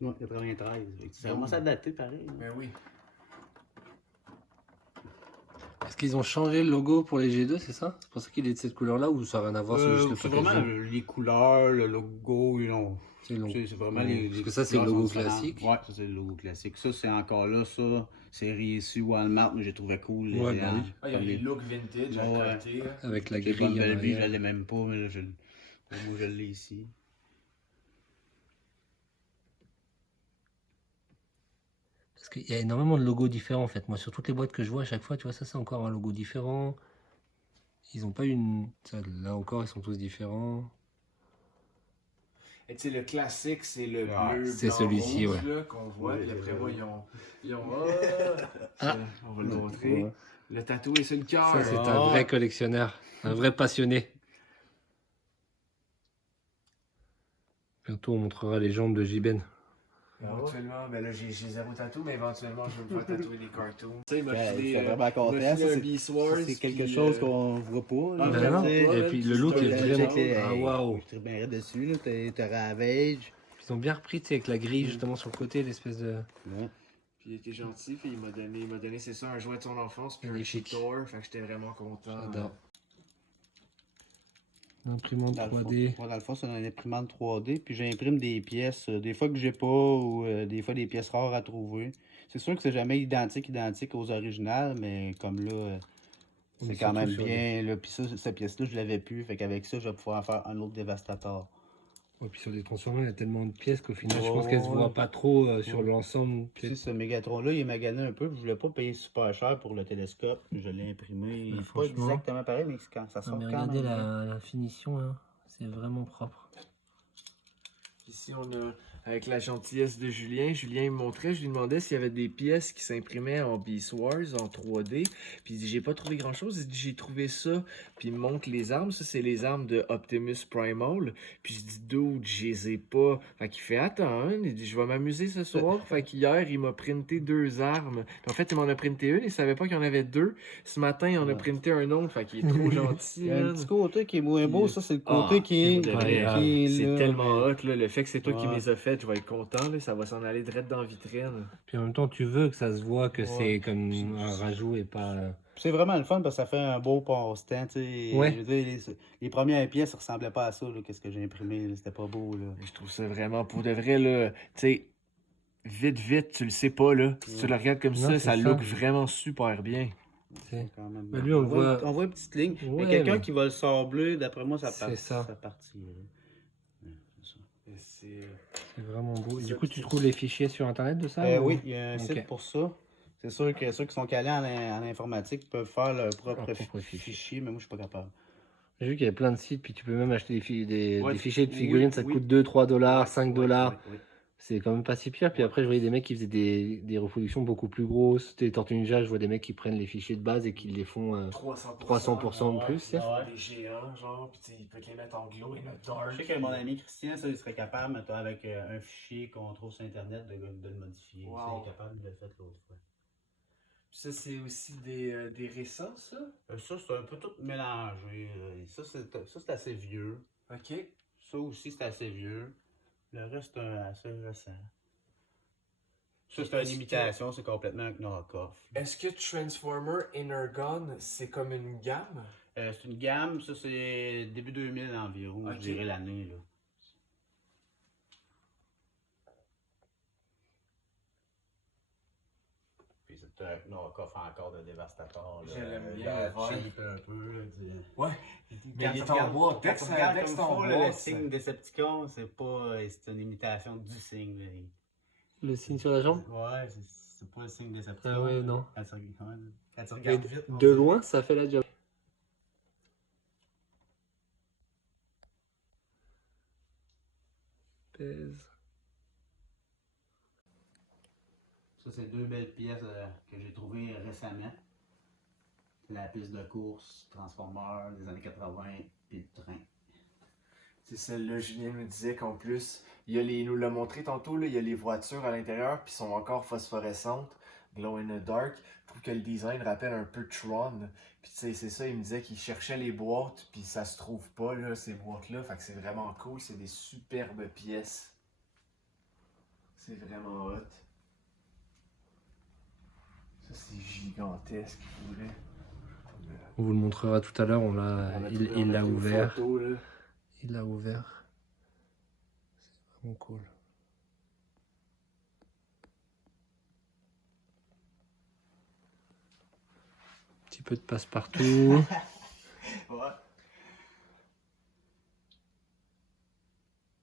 Ouais, 93. Ça commence à dater pareil. Ben oui. Est-ce qu'ils ont changé le logo pour les G2, c'est ça? C'est pour ça qu'il est de cette couleur-là ou ça n'a rien à voir, c'est juste le C'est vraiment packaging? les couleurs, le logo, C'est long. c'est vraiment Ouais, les. parce que ça, c'est le couleurs logo sont différentes. classique. Ouais, ça c'est le logo classique. Ça, c'est encore là, ça. série issue Walmart, mais j'ai trouvé cool. Ouais, les bah oui. Ah, il y a les looks vintage à Ouais. côté. Là. Avec la Les grille en Bumblebee, je arrière. l'ai même pas, mais là, moi, je l'ai ici. Parce qu'il y a énormément de logos différents en fait. Moi, sur toutes les boîtes que je vois à chaque fois, tu vois, ça c'est encore un logo différent. Ils ont pas une. Ça, là encore, ils sont tous différents. Et tu sais, le classique, c'est le Ouais, bleu, c'est blanc, celui-ci, rouge ouais. là, qu'on voit. Oui, Puis après, oui. moi, ils ont Ah. on va le montrer. Ouais. Le tatou est sur le cœur. Ça, c'est un Ah. vrai collectionneur, un vrai passionné. Bientôt, on montrera les jambes de Jiben. Éventuellement, ben là, j'ai zéro tatou, mais éventuellement, je vais me faire tatouer des cartoons. Tu sais, il m'a Ouais, filé, je suis vraiment content. il m'a filé Ça, un Beast Wars. C'est quelque puis, chose qu'on voit pas. Ah, là, Ben vraiment non. tu sais. pas, Et man, puis puis le c'est look un est legend. vraiment. Ah waouh! Je triperais dessus, là. T'auras Ravage. Ils ont bien repris, tu sais, avec la grille justement sur le côté, l'espèce de. Ouais. Puis il était gentil, puis il m'a donné c'est ça, un jouet de son enfance, puis un Magnifique. Cheetor, fait que j'étais vraiment content. J'adore. L'imprimante Dans le fond, 3D. moi, dans le fond, c'est une imprimante 3D, puis j'imprime des pièces, des fois que j'ai pas, ou des fois des pièces rares à trouver. C'est sûr que c'est jamais identique aux originales, mais comme là, Mais c'est quand surtout même sur bien. Là, puis ça, cette pièce-là, je l'avais plus, fait qu'avec ça, je vais pouvoir faire un autre Devastator. Et puis sur les Transformers, il y a tellement de pièces qu'au final, je Ouais, pense qu'elles se ouais. voient pas trop sur Ouais. l'ensemble. Puis ce Megatron-là, il est magané un peu, puis je voulais pas payer super cher pour le télescope, puis je l'ai imprimé. Il est pas franchement. exactement pareil, mais quand ça Ah, sort mais quand regardez même bien. la finition, hein. C'est vraiment propre. Ici, on a, avec la gentillesse de Julien, Julien il me montrait, je lui demandais s'il y avait des pièces qui s'imprimaient en Beast Wars, en 3D. Puis il dit, j'ai pas trouvé grand chose. Il dit, j'ai trouvé ça. Puis il me montre les armes. Ça, c'est les armes de Optimus Primal. Puis je dis, dude, je les ai pas. Fait qu'il fait, attends, hein. Il dit, je vais m'amuser ce soir. Fait qu'hier, il m'a printé 2 armes. Puis en fait, il m'en a printé une. Il savait pas qu'il y en avait 2. Ce matin, il en a Ouais. printé un autre. Fait qu'il est trop gentil, Il y a un man. petit côté qui est moins beau, Puis, ça c'est le côté qui est, pour de vrai, qui est c'est là, tellement mais- hot, là. Le fait que c'est toi qui Ouais. les as faites, je vais être content, là. Ça va s'en aller direct dans la vitrine. Puis en même temps, tu veux que ça se voit que Ouais. c'est comme un rajout et pas. C'est vraiment le fun parce que ça fait un beau passe-temps, tu sais. Ouais. Je veux dire, les premières pièces ne ressemblaient pas à ça, là, qu'est-ce que j'ai imprimé, là, c'était pas beau, là. Je trouve ça vraiment pour de vrai, là. Tu sais, vite, tu le sais pas, là. Si tu le regardes comme Non, ça, c'est ça ça. look vraiment super bien. C'est- Quand même. Mais lui, on le voit- On voit une petite ligne. Ouais, mais quelqu'un mais- qui va le sabler, d'après moi, ça C'est ça. partirait. Ouais, c'est ça. C'est... C'est vraiment beau. Et Ça, du coup, tu c'est- trouves les fichiers sur internet de ça ou- Oui, il y a un Ok. site pour ça. C'est sûr que ceux qui sont calés en informatique peuvent faire leur propre, Leur propre fichier, mais moi, je suis pas capable. J'ai vu qu'il y avait plein de sites, puis tu peux même acheter des Ouais, fichiers de oui, figurines, ça oui. coûte 2, 3 dollars, Ouais, 5 ouais, dollars. ouais, ouais. C'est quand même pas si pire. Puis après, je voyais des mecs qui faisaient des reproductions beaucoup plus grosses. Des Tortues Ninja, je vois des mecs qui prennent les fichiers de base et qui les font 300% de plus. Ouais, Ouais. des géants, genre, pis tu sais, il peut te les mettre en glow et le dark. Je sais que mon ami Christian, ça, il serait capable, mettons, avec un fichier qu'on trouve sur Internet, de le modifier. Wow. Ça, il est capable de le faire l'autre fois. Ça, c'est aussi des récents, ça? Ça, c'est un peu tout mélangé. Ça, c'est assez vieux. OK. Ça aussi, c'est assez vieux. Le reste, c'est assez récent. Ça, c'est une imitation, c'est complètement un knock-off. Est-ce que Transformer Energon, c'est comme une gamme? C'est une gamme, ça, c'est début 2000 environ, Ok. je dirais l'année, là. Puis c'est un knock-off encore de Devastator, là. Je l'aime bien, Là, le vert. cheap un peu, là. Ouais. Mais Quand il tu est en regardes- bois. quand Dès tu que regardes c'est comme en faut, là, bois, le c'est- signe Decepticon, c'est une imitation du signe, là. Le signe sur la jambe Ouais, c'est pas le signe Decepticon. Ah ouais, là. non. Quand tu regardes Mais vite, on de dirait- loin, ça fait la job. Pèse. Ça, c'est 2 belles pièces que j'ai trouvées récemment. La piste de course, Transformers des années 80, puis le train. C'est celle-là, Julien nous disait qu'en plus, il nous l'a montré tantôt, là, il y a les voitures à l'intérieur, puis sont encore phosphorescentes, glow in the dark. Je trouve que le design rappelle un peu Tron. Puis tu sais, c'est ça, il me disait qu'il cherchait les boîtes, puis ça se trouve pas, là, ces boîtes-là. Fait que c'est vraiment cool, c'est des superbes pièces. C'est vraiment hot. Ça, c'est gigantesque, pour vrai. On vous le montrera tout à l'heure. On a trouvé- on Il a l'a pris une ouvert. photo, là. Il l'a ouvert. C'est vraiment cool. petit peu de passe-partout. Ouais.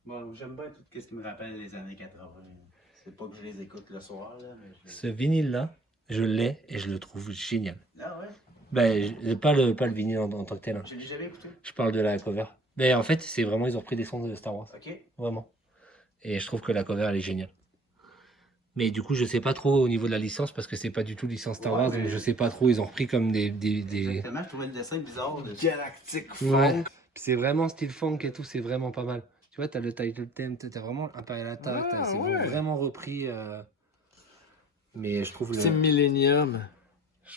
Bon, j'aime bien tout ce qui me rappelle les années 80. C'est pas que je les écoute le soir, là, mais je les... Ce vinyle-là, je l'ai et je le trouve génial. Ah ouais? Ben, pas le vinyle en tant que tel. Hein. Je l'ai jamais écouté. Je parle de la cover. Ben, en fait, c'est vraiment, ils ont repris des sons de Star Wars. Ok. Vraiment. Et je trouve que la cover, elle est géniale. Mais du coup, je sais pas trop au niveau de la licence parce que c'est pas du tout licence Star Ouais, Wars, mais- donc je sais pas trop. Ils ont repris comme des... Exactement, je trouvais le dessin bizarre. Galactic Ouais. Funk. Puis c'est vraiment style funk et tout, c'est vraiment pas mal. Tu vois, t'as le title theme, t'as vraiment Imperial Attack, Ouais, c'est ouais. vraiment repris. Mais je trouve Team Millennium.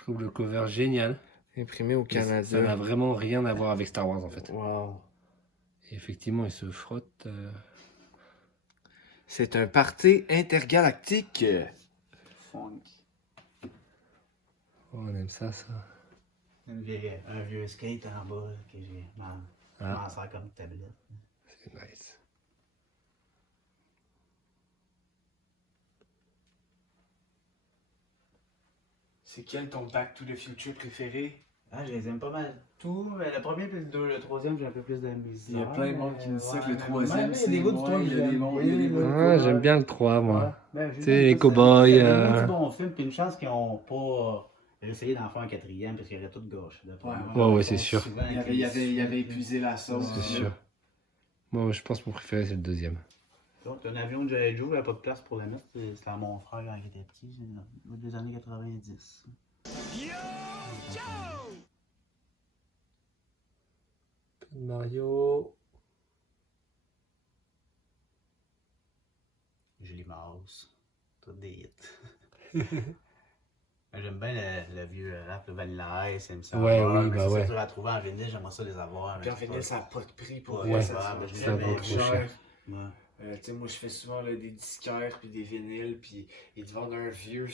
le cover génial. Imprimé au Mais ça n'a Canada. vraiment rien à voir avec Star Wars en fait. Wow. Et effectivement, il se frotte. C'est un party intergalactique. Funk. Oh, on aime ça, ça. Un vieux skate en bas là, que j'ai. Je m'en sers comme tablette. C'est nice. C'est quel ton Back to the Future préféré? Ah, je les aime pas mal tout. Mais le premier puis le deux, le troisième, j'ai un peu plus de misère. Il y a plein de monde qui nous dit ça que le mais troisième, il y a des bouts du trois que il y a des j'aime bons, il y a des bien. bons. Ah, j'aime bien le 3, moi. Ouais, Tu sais, les cow-boys, C'est un bon film, puis une chance qu'ils n'ont pas essayé d'en faire un quatrième, parce qu'il y aurait tout gauche. Ouais, c'est sûr. Il avait épuisé la sauce. C'est sûr. Moi, je pense que mon préféré, c'est le deuxième. Donc, un avion de J.J. Joe, il n'y avait pas de place pour la mettre. C'était à mon frère quand il était petit, c'est des années 90. Mario. Julie Mouse. Tout des hits. J'aime bien le vieux rap, le Vanilla Ice, MC Ouais, Hammer, oui, mais bah ça, ouais. c'est dur à trouver en vinyle, j'aimerais ça les avoir. Puis en mais c'est vinyle, pas- ça n'a pas de prix pour Ouais, vrai, ça ça vaut se trop vend cher. cher. Ouais. Tu sais, moi, je fais souvent là, des disquaires puis des vinyles, puis ils te vendent un vieux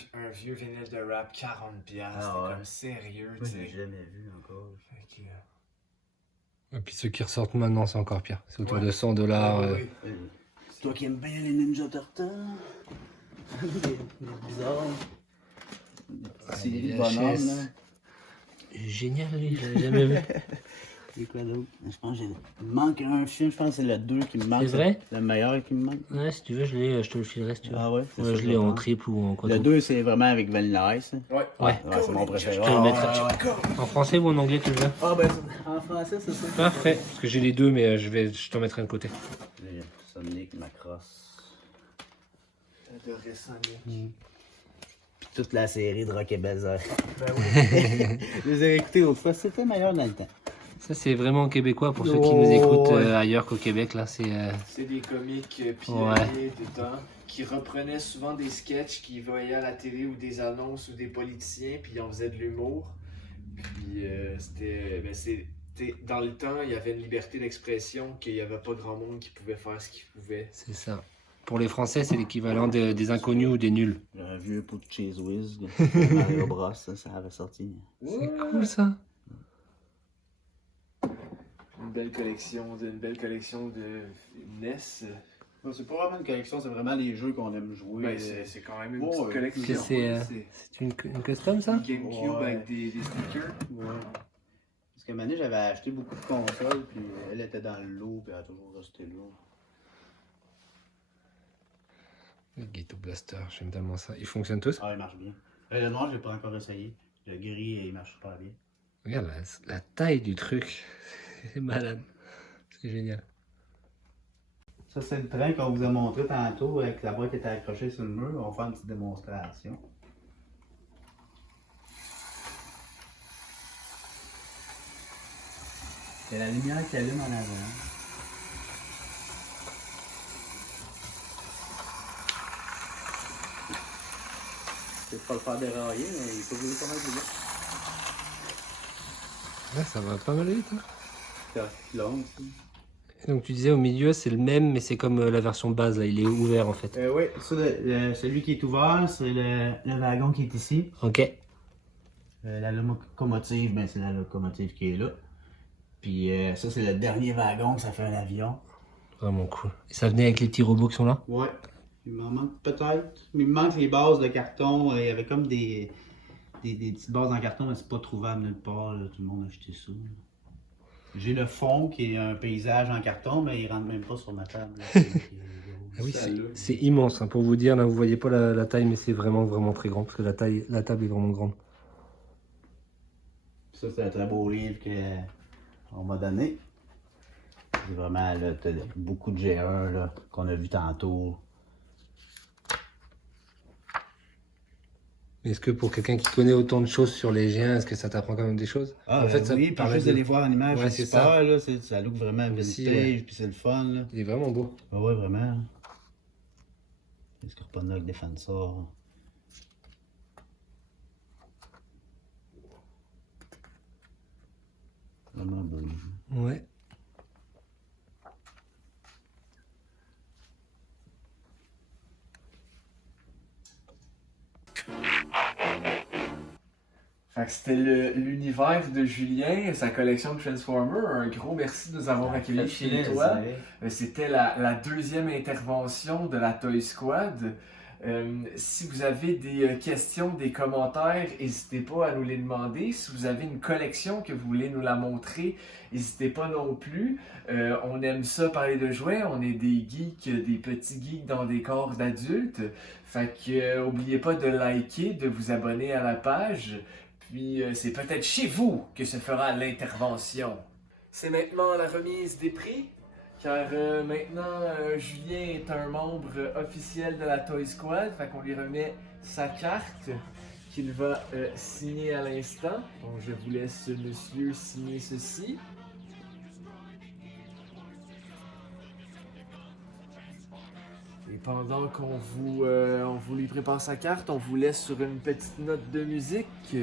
vinyle de rap 40$. Ah C'était ouais. comme sérieux, tu Moi, je l'ai sais. jamais vu encore. Fait que, Et puis ceux qui ressortent maintenant, c'est encore pire. C'est autour Ouais. de 100$. oui. Toi qui aimes bien les Ninja Turtles, les bizarres. C'est des des VHS. bonhommes, là. Génial, lui, je l'avais jamais vu. C'est quoi d'autre? Je pense qu'il me manque un film, je pense que c'est le 2 qui me manque. C'est vrai? Le meilleur qui me manque. Ouais, si tu veux, je te le filerai si tu veux. Ah ouais? c'est Ouais, ça, je l'ai en pense. triple ou en Le quadruple. 2, c'est vraiment avec Vanilla Ice. Ouais. Ouais. Ouais, c'est mon préféré. Je te le mettrai. En français ou en anglais, tu le veux? Ah ben, en français, c'est ça. Parfait. Parce que j'ai les deux, mais je t'en mettrai de côté. Les Sonic, Macross. J'adorais ça, Toute la série de Rock et Belzer. Ben oui. Je les ai écoutés autrefois, c'était meilleur dans le temps. Ça, c'est vraiment québécois pour ceux qui nous écoutent ailleurs qu'au Québec. Là, c'est. C'est des comiques Ouais. pionniers du temps qui reprenaient souvent des sketchs qu'ils voyaient à la télé ou des annonces ou des politiciens, puis ils en faisaient de l'humour. Puis dans le temps, il y avait une liberté d'expression qu'il n'y avait pas grand monde qui pouvait faire ce qu'il pouvait. C'est ça. Pour les Français, c'est l'équivalent des inconnus ou des nuls. Un vieux pot de Cheese Whiz, de Mario Bros, ça avait sorti. C'est cool ça. Une belle collection de NES. Ouais, c'est pas vraiment une collection, c'est vraiment les jeux qu'on aime jouer. Ben, c'est quand même une Ouais, petite ouais. collection. C'est une custom ça? GameCube Ouais. avec des stickers. Ouais. Parce que Mané, j'avais acheté beaucoup de consoles, puis elle était dans le lot, puis elle a toujours resté là. Le Ghetto Blaster, j'aime tellement ça. Ils fonctionnent tous? Ah, il marche bien. Le noir, je l'ai pas encore essayé. Le gris, il marche super bien. Regarde la taille du truc. C'est malade. C'est génial. Ça, c'est le train qu'on vous a montré tantôt, avec la boîte qui était accrochée sur le mur. On va faire une petite démonstration. C'est la lumière qui allume en avant. C'est pas le faire dérailler, mais il faut vous pas mal de bien. Ouais, ça va pas mal vite. Hein. C'est long, aussi. Et donc tu disais au milieu, c'est le même, mais c'est comme la version base, là. Il est ouvert en fait. Oui, ça, celui qui est ouvert, c'est le wagon qui est ici. Ok. La locomotive, ben, c'est la locomotive qui est là. Puis ça, c'est le dernier wagon que ça fait un avion. Vraiment cool. Et ça venait avec les petits robots qui sont là? Ouais. Il m'en manque peut-être. Mais il me manque les bases de carton. Il y avait comme des des petites bases en carton, mais c'est pas trouvable nulle part. Là. Tout le monde a acheté ça. Là. J'ai le fond qui est un paysage en carton, mais il rentre même pas sur ma table. Là. Ah oui, c'est immense. Hein. Pour vous dire, là, vous voyez pas la taille, mais c'est vraiment, vraiment très grand. Parce que la table est vraiment grande. Ça, c'est un très beau livre qu'on m'a donné. C'est vraiment là, t'as beaucoup de GR là, qu'on a vu tantôt. Est-ce que pour quelqu'un qui connaît autant de choses sur les géants, est-ce que ça t'apprend quand même des choses? Ah, En fait, ça oui, puis permet juste de les voir en image, Ouais, c'est c'est super, là, ça look vraiment Aussi, vintage, ouais. puis c'est le fun. Là. Il est vraiment beau. Ah ouais, vraiment. Les Scorponok Defensor. Vraiment beau. Ouais. Fait que c'était l'univers de Julien, sa collection de Transformers. Un gros merci de nous avoir accueillis chez toi. C'était la deuxième intervention de la Toy Squad. Si vous avez des questions, des commentaires, n'hésitez pas à nous les demander. Si vous avez une collection que vous voulez nous la montrer, n'hésitez pas non plus. On aime ça parler de jouets. On est des geeks, des petits geeks dans des corps d'adultes. Fait que oubliez pas de liker, de vous abonner à la page. Puis c'est peut-être chez vous que se fera l'intervention. C'est maintenant la remise des prix, car maintenant Julien est un membre officiel de la Toy Squad, fait qu'on lui remet sa carte qu'il va signer à l'instant. Bon, je vous laisse monsieur signer ceci. Et pendant qu'on on vous lui prépare sa carte, on vous laisse sur une petite note de musique.